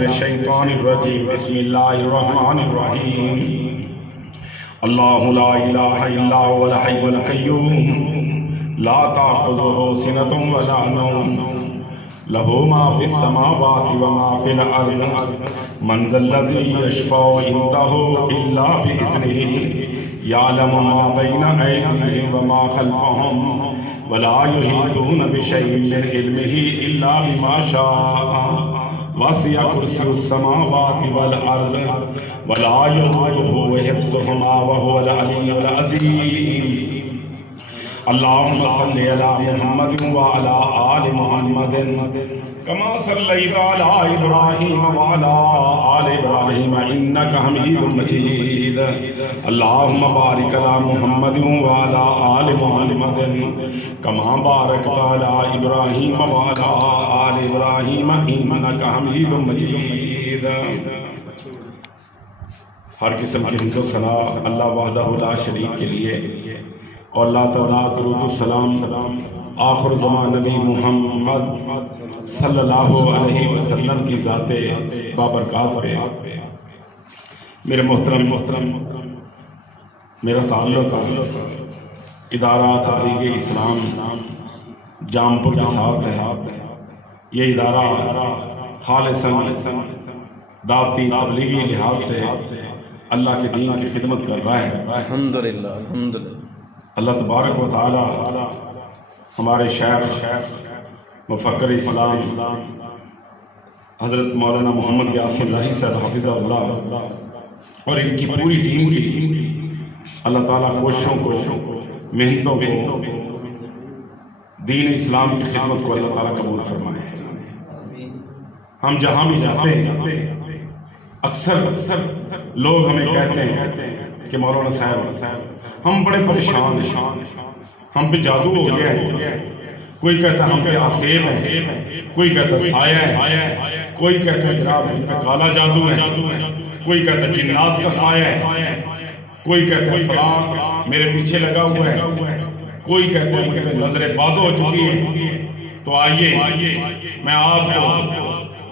من الشیطان الرجیم بسم اللہ الرحمن الرحیم اللہ لا الہ الا هو الحی القیوم لا تأخذه سنة ولا نوم له ما في السماوات وما في الأرض من ذا الذي يشفع عنده إلا بإذنه يعلم ما بين أيديهم وما خلفهم ولا يحيطون بشيء من علمه إلا بما شاء وسع كرسيه السماوات والأرض ولا يؤوده حفظهما وهو العلي العظيم اللهم صل على محمد وعلى آل محمد كما صليت على إبراهيم وعلى آل إبراهيم إنك حميد مجيد اللهم بارك على محمد وعلى آل محمد كما باركت على إبراهيم وعلى آل إبراهيم إنك حميد مجيد۔ ہر قسم کی حمد و ثنا اللہ وحدہ لا شریک کے لیے، اور اللہ تعالیٰ درود و سلام آخر زمان نبی محمد صلی اللہ علیہ وسلم کی ذات بابرکات پہ۔ میرے محترم میرا تعلق ادارہ تحریک اسلام جامپور کے ساتھ ہے۔ یہ ادارہ خالصاً دعوتی تبلیغی لحاظ سے اللہ کے دین کی خدمت کر رہا ہے۔ الحمدللہ الحمدللہ۔ اللہ تبارک و تعالی ہمارے شیخ مفکر اسلام حضرت مولانا محمد یاسر الہی صاحب حفظہ اللہ اور ان کی پوری ٹیم کی اللہ تعالیٰ کوششوں کو، محنتوں کو، دین اسلام کی خدمت کو اللہ تعالیٰ قبول فرمائے۔ ہم جہاں بھی جاتے ہیں اکثر لوگ ہمیں کہتے ہیں کہ مولانا صاحب ہم بڑے پریشان ہیں، ہم پہ جادو ہو گیا ہے، کوئی کہتا ہے ہم پہ آسیب ہے، کوئی کہتا ہے سایہ ہے، کوئی کہتا ہے جناب ہم پہ کالا جادو ہے، کوئی کہتا ہے جنات کا سایہ ہے، کوئی کہتا ہے فلاں میرے پیچھے لگا ہوا ہے، کوئی کہتا ہے مجھے نظر باد ہو چکی ہے۔ تو آئیے میں آپ کو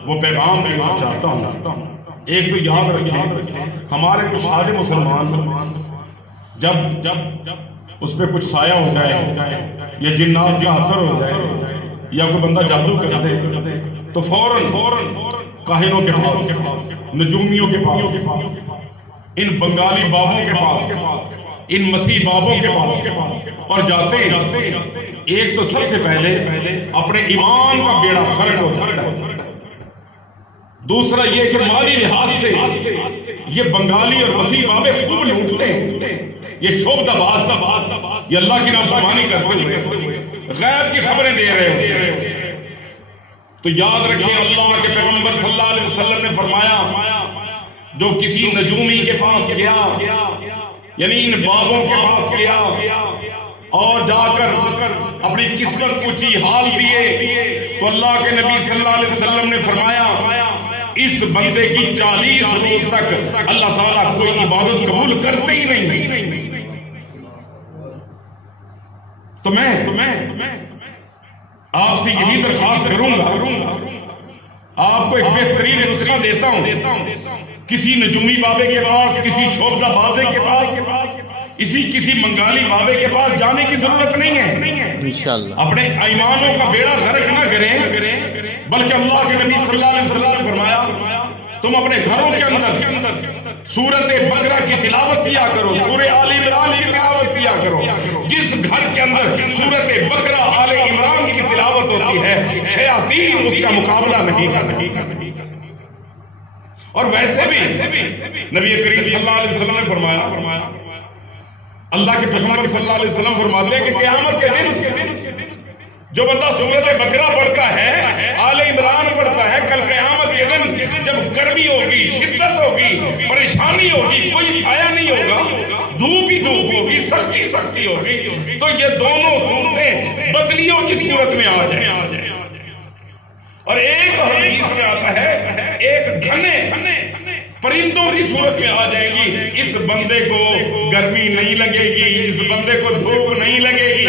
وہ پیغام دینا چاہتا ہوں۔ ایک تو یاد رکھیں، ہمارے کچھ سارے مسلمان جب اس پہ کچھ سایہ ہو جائے یا جنات کا اثر ہو جائے یا کوئی بندہ جادو کر دے تو فوراً کاہنوں کے پاس، نجومیوں کے پاس، ان بنگالی بابوں کے پاس، ان مسیح بابوں کے پاس اور جاتے ایک تو سب سے پہلے اپنے ایمان کا بیڑا غرق ہوتا ہے، دوسرا یہ کہ مالی لحاظ سے یہ بنگالی اور مسیح بابے خوب لوٹتے ہیں، یہ شعبدہ باز، یہ اللہ کی نافرمانی کرتے ہوئے غیب کی خبریں دے رہے ہوتے ہیں۔ تو یاد رکھیں اللہ کے پیغمبر صلی اللہ علیہ وسلم نے فرمایا جو کسی نجومی کے پاس گیا، یعنی ان بابوں کے پاس گیا اور جا کر اپنی قسمت پوچھی، حال دیے، تو اللہ کے نبی صلی اللہ علیہ وسلم نے فرمایا اس بندے کی 40 روز تک اللہ تعالیٰ کوئی عبادت قبول کرتے ہی نہیں۔ تو میں آپ سے یہی درخواست کروں گا، آپ کو ایک بہترین نسخہ دیتا ہوں، کسی نجومی بابے کے پاس، کسی شعبدہ بازے کے پاس، کسی منگالی بابے کے پاس جانے کی ضرورت نہیں ہے۔ انشاءاللہ اپنے ایمانوں کا بیڑا غرق نہ کریں، بلکہ اللہ کے نبی صلی اللہ علیہ وسلم نے فرمایا تم اپنے گھروں کے اندر سورت بقرہ کی تلاوت کیا کرو، سورہ آل عمران کی تلاوت کیا کرو۔ جس گھر کے اندر سورت بقرہ آل عمران کی تلاوت ہوتی ہے شیاطین اس کا مقابلہ نہیں کر سکتے۔ اور ویسے بھی نبی کریم صلی اللہ علیہ وسلم نے فرمایا، اللہ کے پیغمبر صلی اللہ علیہ وسلم فرماتے ہیں کہ قیامت کے دن جو بندہ سورت بقرہ پڑھتا ہے، آل عمران پڑھتا ہے، کل قیامت کے دن جب گرمی ہوگی، شدت ہوگی، پریشانی ہوگی، کوئی سایہ نہیں ہوگا، دھوپ ہی دھوپ ہوگی، سختی سختی ہوگی، تو یہ دونوں صورتیں بکریوں کی صورت میں آ جائیں۔ اور ایک حدیث میں آتا ہے ایک گھنے پرندوں کی صورت میں آ جائے گی، اس بندے کو گرمی نہیں لگے گی، اس بندے کو دھوپ نہیں لگے گی،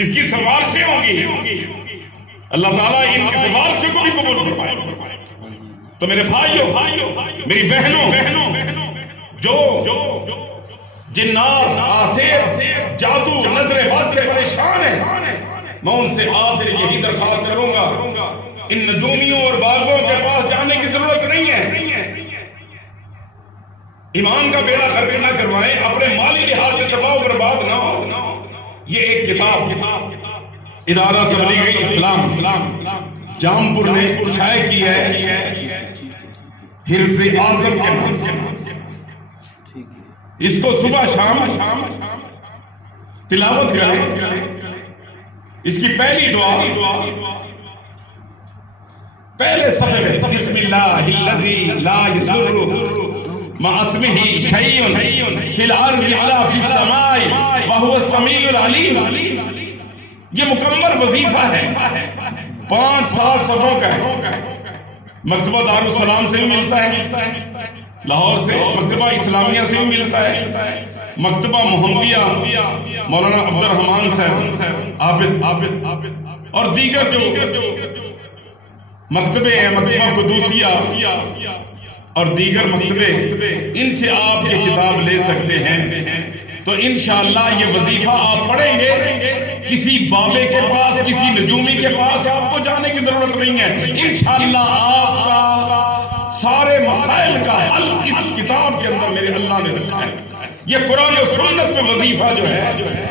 اس کی سفارشیں ہوں گی۔ اللہ تعالیٰ ان کی سفارشوں کو بھی قبول فرمائے۔ تو میرے بھائیوں میری بہنوں جو جنات آسیر جادو نظر بد سے پریشان ہیں، میں ان سے آپ سے یہی درخواست کروں گا، ان نجومیوں اور باغوں کے پاس جانے کی ضرورت نہیں ہے۔ ایمان کا بیڑا غرق نہ کروائیں، اپنے مالی لحاظ سے تباہ و برباد نہ ہو۔ یہ ایک کتاب ادارہ تبلیغ اسلام جام پور نے شائع کی ہے حرز اعظم کے نام سے۔ اس کو صبح شام تلاوت کریں۔ اس کی پہلی دعا پہلے صفحے میں بسم اللہ الذی لا یضر مع اسمہ شیء فی الارض ولا فی السماء وهو السمیع العلیم، یہ مکمل وظیفہ ہے، 5-7 صفحوں کا ہے۔ مکتبہ دارالسلام سے بھی ملتا ہے، لاہور سے مکتبہ اسلامیہ سے بھی ملتا ہے، مکتبہ محمدیہ مولانا عبد الرحمان صاحب عابد اور دیگر جو مکتبے ہیں، مکتبہ قدوسیہ اور دیگر مکتبے، ان سے آپ یہ کتاب لے سکتے ہیں۔ تو انشاءاللہ یہ وظیفہ آپ پڑھیں گے، کسی بابے کے پاس کسی نجومی کے پاس آپ کو جانے کی ضرورت نہیں ہے۔ انشاءاللہ آپ کا سارے مسائل کا حل اس کتاب کے اندر میرے اللہ نے رکھا ہے۔ یہ قرآن و سنت میں وظیفہ جو ہے،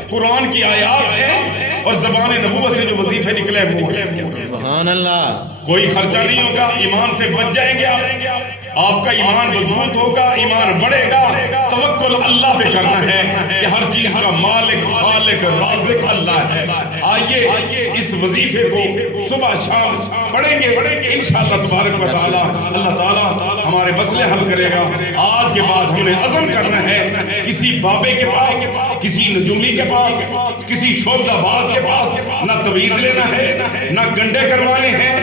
قرآن کی آیات ہیں اور زبان نبوت سے جو وظیفے نکلے وہ ہیں۔ سبحان اللہ۔ کوئی خرچہ نہیں ہوگا، ایمان سے بچ جائیں گے آپ کا ایمان مضبوط ہوگا، ایمان بڑھے گا۔ توکل اللہ پہ کرنا ہے کہ ہر چیز کا مالک خالق رازق اللہ ہے۔ آئیے اس وظیفے کو صبح شام پڑھیں گے انشاءاللہ تبارک و تعالی اللہ تعالی ہمارے مسئلے حل کرے گا۔ آج کے بعد ہمیں عزم کرنا ہے، کسی بابے کے پاس کسی نجومی کے پاس کسی شعبدہ باز کے پاس نہ تویز لینا ہے، نہ گنڈے کروانے ہیں،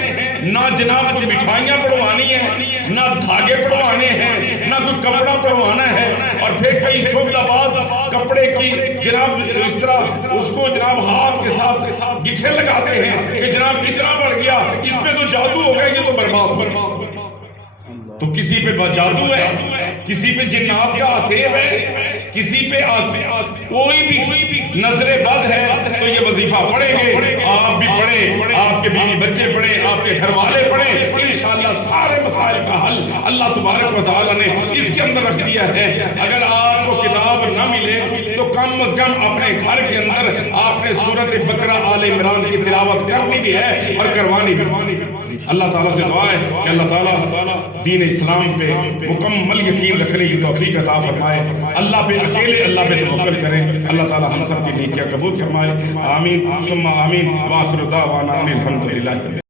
نہ جناب کوئی مٹھائیاں پڑھوانی ہیں، نہ دھاگے پڑھوانے ہیں، نہ کوئی کپڑا پڑھوانا ہے۔ اور پھر کئی شعبدہ باز کپڑے کی جناب اس طرح اس کو جناب ہاتھ کے ساتھ گٹھے لگاتے ہیں کہ جناب اتنا بڑھ گیا، اس پہ تو جادو ہو گیا، یہ تو برباد۔ تو کسی پہ جادو ہے، کسی پہ جنات کا آسیب ہے، کسی پہ کوئی بھی نظر بد ہے، تو یہ وظیفہ پڑھیں گے، آپ بھی پڑھیں، آپ کے بیوی بچے پڑھیں، آپ کے گھر والے پڑھیں، انشاءاللہ سارے مسائل کا حل اللہ تبارک و تعالیٰ نے اس کے اندر رکھ دیا ہے۔ اگر آپ کو کتاب نہ ملے تو کم از کم اپنے گھر کے اندر آپ نے سورۃ بقرہ آل عمران کی تلاوت کرنی بھی ہے اور کروانی بھی۔ اللہ تعالیٰ سے دعا ہے کہ اللہ تعالیٰ دین اسلام پہ مکمل یقین رکھنے کی توفیق عطا فرمائے، اللہ پہ اکیلے اللہ پہ توکل کریں، اللہ تعالیٰ ہم سب کی نیکیاں قبول فرمائے، آمین ثم آمین، وآخر دعوانا الحمدللہ۔